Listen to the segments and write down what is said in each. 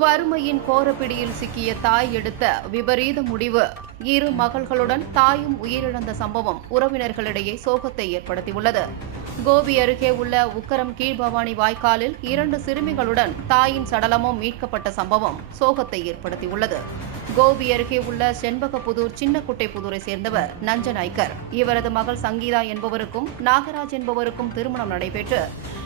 வறுமையின் கோரப்பிடியில் சிக்கிய தாய் எடுத்த விபரீத முடிவு. இரு மகள்களுடன் தாயும் உயிரிழந்த சம்பவம் உறவினர்களிடையே சோகத்தை ஏற்படுத்தியுள்ளது. கோபி அருகே உள்ள உக்கரம் கீழ்பவானி வாய்க்காலில் இரண்டு சிறுமிகளுடன் தாயின் சடலமும் மீட்கப்பட்ட சம்பவம் சோகத்தை ஏற்படுத்தியுள்ளது. கோபி அருகே உள்ள செண்பகப்புதூர் சின்னக்குட்டைப்புதூரை சேர்ந்தவர் நஞ்சநாய்க்கர் இவரது மகள் சங்கீதா என்பவருக்கும் நாகராஜ் என்பவருக்கும் திருமணம் நடைபெற்று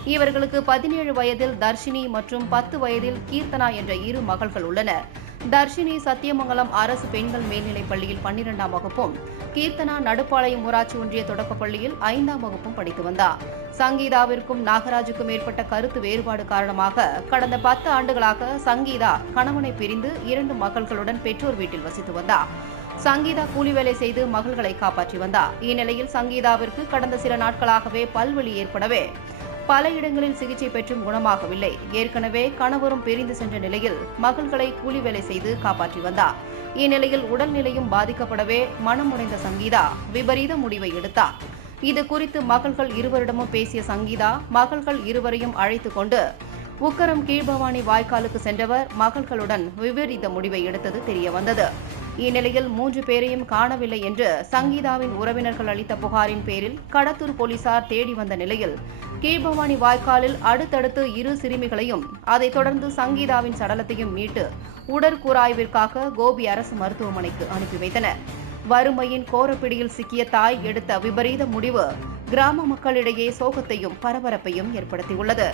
இவர்களுக்கு பதினேழு வயதில் தர்ஷினி மற்றும் பத்து வயதில் கீர்த்தனா என்ற இரு மகள்கள் உள்ளனர். தர்ஷினி சத்தியமங்கலம் அரசு பெண்கள் மேல்நிலைப் பள்ளியில் பன்னிரெண்டாம் வகுப்பும் கீர்த்தனா நடுப்பாளையம் ஊராட்சி ஒன்றிய தொடக்கப் பள்ளியில் ஐந்தாம் வகுப்பும் படித்து வந்தார். சங்கீதாவிற்கும் நாகராஜுக்கும் ஏற்பட்ட கருத்து வேறுபாடு காரணமாக கடந்த பத்து ஆண்டுகளாக சங்கீதா கணவனை பிரிந்து இரண்டு மகள்களுடன் பெற்றோர் வீட்டில் வசித்து வந்தார். சங்கீதா கூலி வேலை செய்து மகள்களை காப்பாற்றி வந்தார். இந்நிலையில் சங்கீதாவிற்கு கடந்த சில நாட்களாகவே பல்வழி ஏற்படவே பல இடங்களில் சிகிச்சை பெற்றும் குணமாகவில்லை. ஏற்கனவே கணவரும் பிரிந்து சென்ற நிலையில் மகள்களை கூலி வேலை செய்து காப்பாற்றி வந்தார். இந்நிலையில் உடல்நிலையும் பாதிக்கப்படவே மனமுடைந்த சங்கீதா விபரீத முடிவை எடுத்தார். இது குறித்து மகள்கள் இருவரிடமும் பேசிய சங்கீதா மகள்கள் இருவரையும் அழைத்துக் கொண்டு உக்கரம் கீழ்பவானி வாய்க்காலுக்கு சென்றவர் மகள்களுடன் விபரீத முடிவை எடுத்தது தெரியவந்தது. இந்நிலையில் மூன்று பேரையும் காணவில்லை என்று சங்கீதாவின் உறவினர்கள் அளித்த புகாரின் பேரில் கடத்தூர் போலீசார் தேடி வந்த நிலையில் கீழ்பவானி வாய்க்காலில் அடுத்தடுத்து இரு சிறுமிகளையும் அதைத் தொடர்ந்து சங்கீதாவின் சடலத்தையும் மீட்டு உடற்கூராய்விற்காக கோபி அரசு மருத்துவமனைக்கு அனுப்பி வைத்தனர். வறுமையின் கோரப்பிடியில் சிக்கிய தாய் எடுத்த விபரீத முடிவு. கிராம மக்களிடையே சோகத்தையும் பரபரப்பையும் ஏற்படுத்தியுள்ளது.